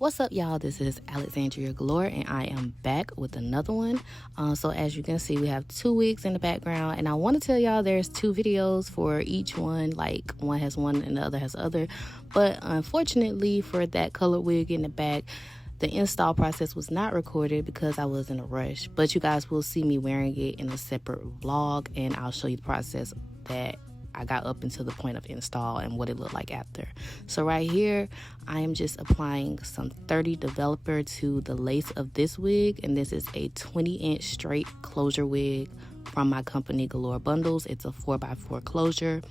What's up, y'all? This is Alexandria Galore, and I am back with another one. So as you can see, we have 2 wigs in the background, and I want to tell y'all there's 2 videos for each one. Like, one has one and the other has the other. But unfortunately, for that color wig in the back, the install process was not recorded because I was in a rush. But you guys will see me wearing it in a separate vlog, and I'll show you the process that I got up until the point of install and what it looked like after. So right here, I am just applying some 30 developer to the lace of this wig, and this is a 20-inch straight closure wig from my company Galore Bundles. It's a 4x4 closure,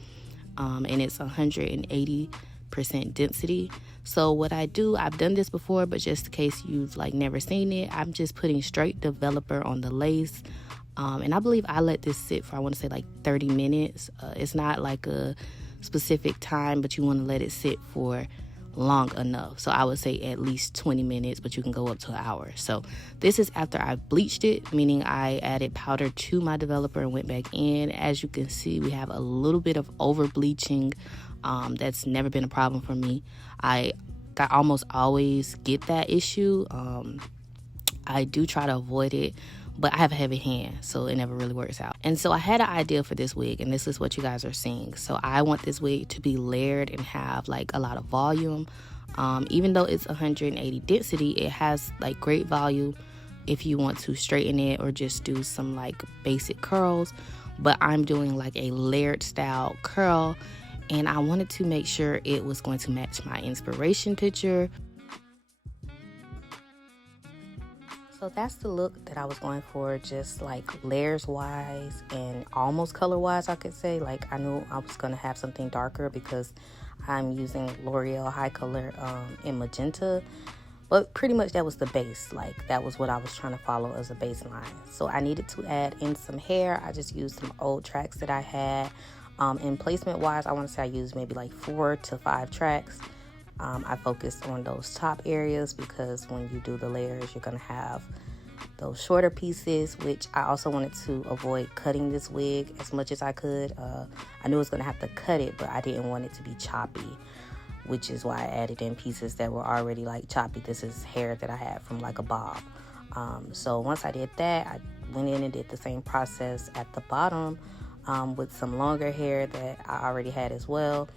and it's 180% density. So what I do, I've done this before, but just in case you've never seen it, I'm just putting straight developer on the lace. And I believe I let this sit for, I want to say 30 minutes. It's not like a specific time, but you want to let it sit for long enough. So I would say at least 20 minutes, but you can go up to an hour. So this is after I bleached it, meaning I added powder to my developer and went back in. As you can see, we have a little bit of over bleaching. That's never been a problem for me. I almost always get that issue. I do try to avoid it, but I have a heavy hand, so it never really works out. And so I had an idea for this wig, and this is what you guys are seeing. So I want this wig to be layered and have a lot of volume. Even though it's 180 density, it has great volume if you want to straighten it or just do some basic curls. But I'm doing a layered style curl, and I wanted to make sure it was going to match my inspiration picture. So that's the look that I was going for, just layers wise and almost color wise, I could say. I knew I was going to have something darker because I'm using L'Oreal High Color in magenta. But pretty much that was the base. That was what I was trying to follow as a baseline. So I needed to add in some hair. I just used some old tracks that I had. And placement wise, I want to say I used maybe 4 to 5 tracks. I focused on those top areas because when you do the layers, you're going to have those shorter pieces, which I also wanted to avoid cutting this wig as much as I could. I knew I was going to have to cut it, but I didn't want it to be choppy, which is why I added in pieces that were already choppy. This is hair that I had from a bob. So once I did that, I went in and did the same process at the bottom with some longer hair that I already had as well.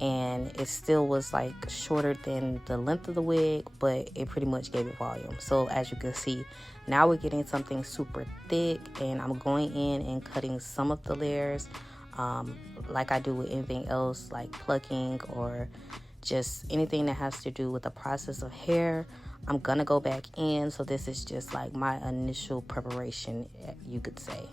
And it still was shorter than the length of the wig, but it pretty much gave it volume. So as you can see, now we're getting something super thick, and I'm going in and cutting some of the layers like I do with anything else, like plucking or just anything that has to do with the process of hair. I'm gonna go back in, so this is just my initial preparation, you could say.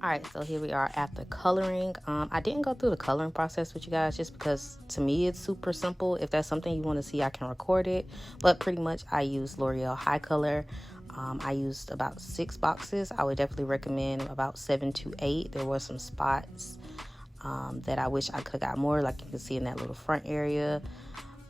Alright, so here we are after coloring. I didn't go through the coloring process with you guys just because to me it's super simple. If that's something you want to see, I can record it. But pretty much I used L'Oreal High Color. I used about 6 boxes. I would definitely recommend about 7 to 8. There were some spots that I wish I could have got more, like you can see in that little front area.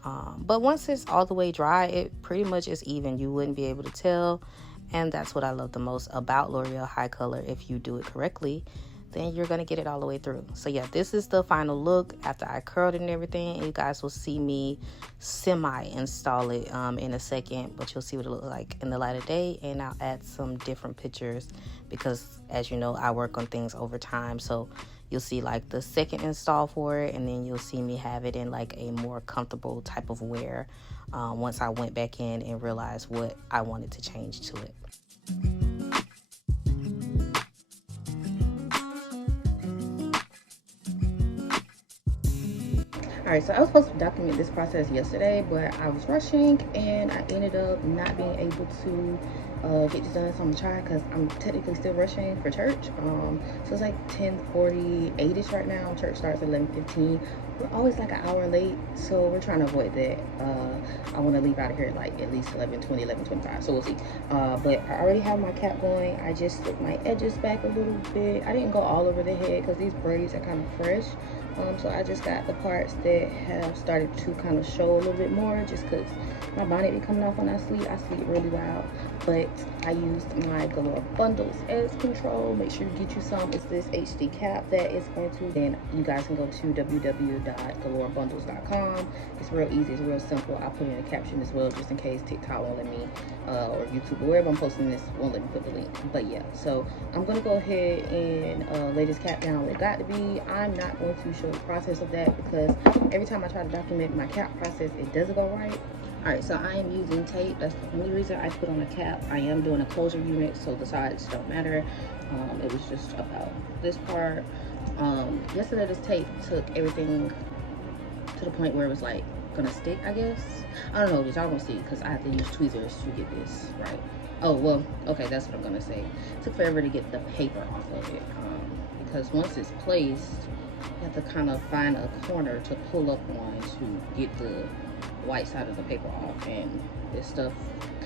But once it's all the way dry, it pretty much is even. You wouldn't be able to tell. And that's what I love the most about L'Oreal High Color. If you do it correctly, then you're going to get it all the way through. So yeah, this is the final look after I curled it and everything. And you guys will see me semi-install it in a second. But you'll see what it looks like in the light of day. And I'll add some different pictures because, as you know, I work on things over time. So you'll see the second install for it. And then you'll see me have it in a more comfortable type of wear. Once I went back in and realized what I wanted to change to it. Alright, so I was supposed to document this process yesterday, but I was rushing and I ended up not being able to get this done. So I'm gonna try because I'm technically still rushing for church. So it's 10:48ish right now. Church starts at 11:15. We're always an hour late, so we're trying to avoid that. I want to leave out of here at least 11:20, 11:25. So we'll see. But I already have my cap going. I just slicked my edges back a little bit. I didn't go all over the head because these braids are kind of fresh. So I just got the parts that have started to kind of show a little bit more, just because my bonnet be coming off when I sleep. I sleep really loud, but I used my Galore Bundles as control. Make sure you get you some. It's this HD cap that is going to, then you guys can go to www.galorebundles.com. It's real easy, it's real simple. I'll put it in a caption as well, just in case TikTok won't let me, or YouTube, or wherever I'm posting this won't let me put the link. But yeah, so I'm gonna go ahead and lay this cap down where it got to be. I'm not going to show the process of that because every time I try to document my cap process, it doesn't go right. All right, so I am using tape. That's the only reason I put on a cap. I am doing a closure unit, so the sides don't matter. It was just about this part. Yesterday, this tape took everything to the point where it was like gonna stick, I guess. I don't know, y'all gonna see, because I have to use tweezers to get this right. Oh, well, okay, that's what I'm gonna say. It took forever to get the paper off of it, because once it's placed, you have to kind of find a corner to pull up on to get the white side of the paper off, and this stuff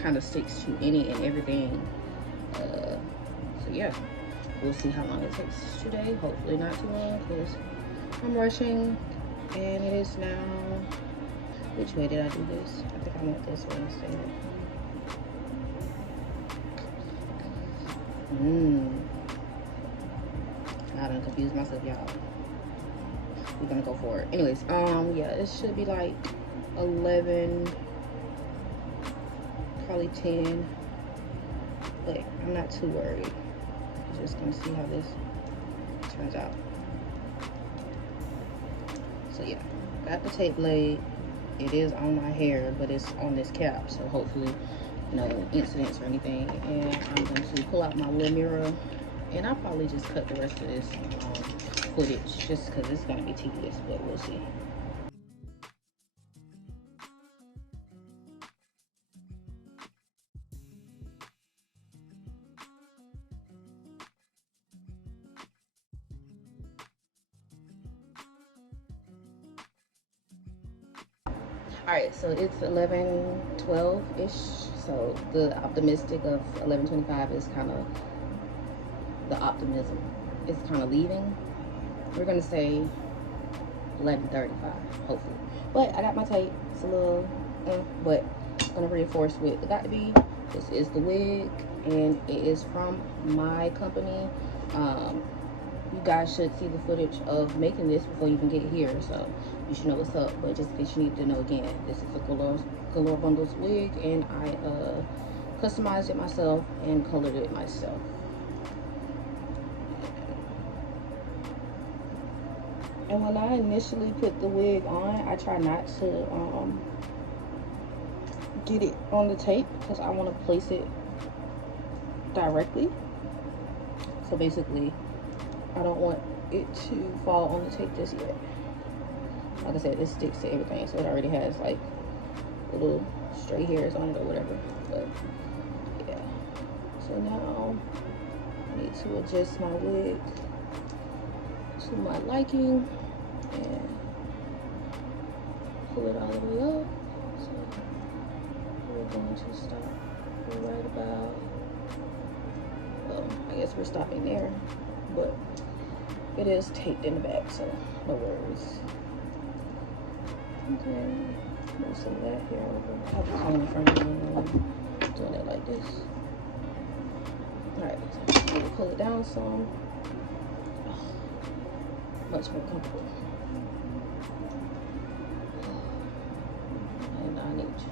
kind of sticks to any and everything. So yeah, we'll see how long it takes today. Hopefully not too long, because I'm rushing, and it is now, which way did I do this? I think I went this way instead. I done confused myself, y'all. We're gonna go for it. Anyways, yeah, it should be like 11, probably 10, but I'm not too worried. Just gonna see how this turns out. So yeah, got the tape laid. It is on my hair, but it's on this cap, so hopefully no incidents or anything. And I'm going to pull out my little mirror, and I'll probably just cut the rest of this footage just because it's going to be tedious, but we'll see. All right, so it's 11:12-ish. So the optimistic of 11:25 is kind of the optimism. It's kind of leaving. We're gonna say 11:35, hopefully. But I got my tape. It's a little, but I'm gonna reinforce with the got to be. This is the wig, and it is from my company. You guys should see the footage of making this before you even get here, so you should know what's up. But just in case you need to know again, this is a Galore Bundles wig, and I customized it myself and colored it myself. And when I initially put the wig on, I try not to get it on the tape because I want to place it directly. So basically, I don't want it to fall on the tape just yet. Like I said, this sticks to everything, so it already has like little stray hairs on it or whatever. But yeah, so now I need to adjust my wig to my liking and pull it all the way up. So we're going to stop right about, well, I guess we're stopping there, but it is taped in the back, so no worries. Okay, move some of that here over. I have to comb in front of me doing it like this. Alright, so I'm gonna pull it down some. Much more comfortable. And I need to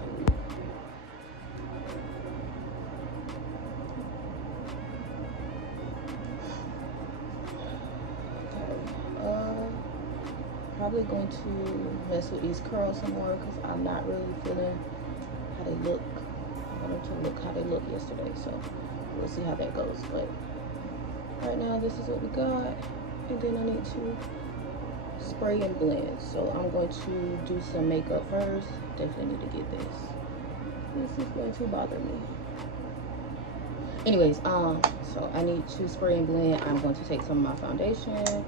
probably going to mess with these curls some more because I'm not really feeling how they look. I wanted to look how they looked yesterday, so we'll see how that goes. But right now, this is what we got, and then I need to spray and blend. So I'm going to do some makeup first. Definitely need to get this. This is going to bother me. Anyways, so I need to spray and blend. I'm going to take some of my foundation.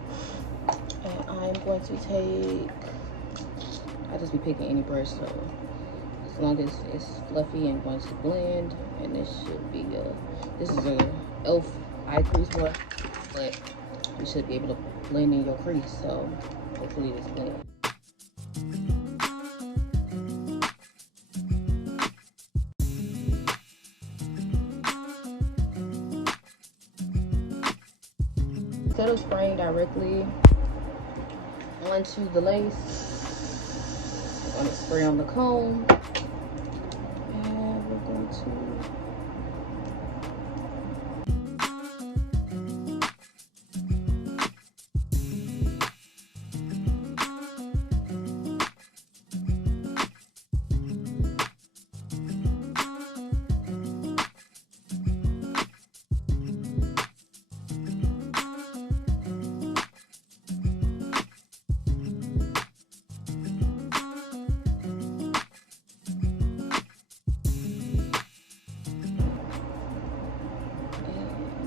And I'm going to take, I'll just be picking any brush, so as long as it's fluffy and going to blend. And this should be this is a e.l.f. eye crease brush, but you should be able to blend in your crease. So Hopefully this clean. Instead of spraying directly onto the lace, I'm going to spray on the comb, and we're going to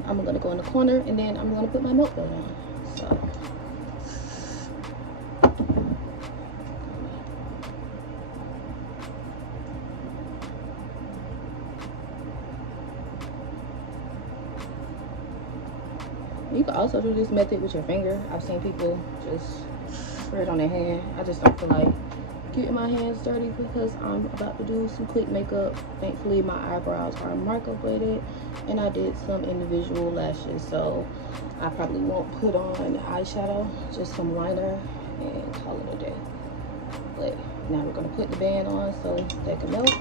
I'm gonna go in the corner, and then I'm gonna put my milk belt on. So you can also do this method with your finger. I've seen people just spray it on their hand. I just don't feel like getting my hands dirty because I'm about to do some quick makeup. Thankfully my eyebrows are marker bladed, and I did some individual lashes, so I probably won't put on eyeshadow, just some liner, and call it a day. But now we're gonna put the band on so they can melt,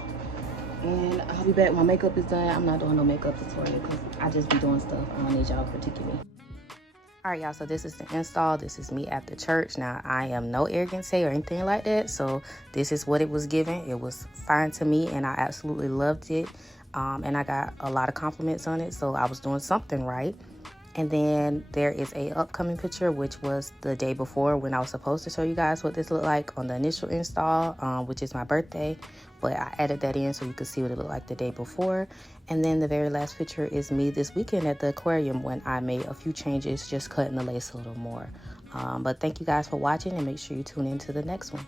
and I'll be back when my makeup is done. I'm not doing no makeup tutorial because I just be doing stuff. I don't need y'all critiquing me. All right, y'all, so this is the install. This is me after church. Now, I am no arrogant or anything like that, so this is what it was given. It was fine to me, and I absolutely loved it, and I got a lot of compliments on it, so I was doing something right. And then there is a upcoming picture, which was the day before when I was supposed to show you guys what this looked like on the initial install, which is my birthday. But I added that in so you could see what it looked like the day before. And then the very last picture is me this weekend at the aquarium when I made a few changes, just cutting the lace a little more. But thank you guys for watching, and make sure you tune in to the next one.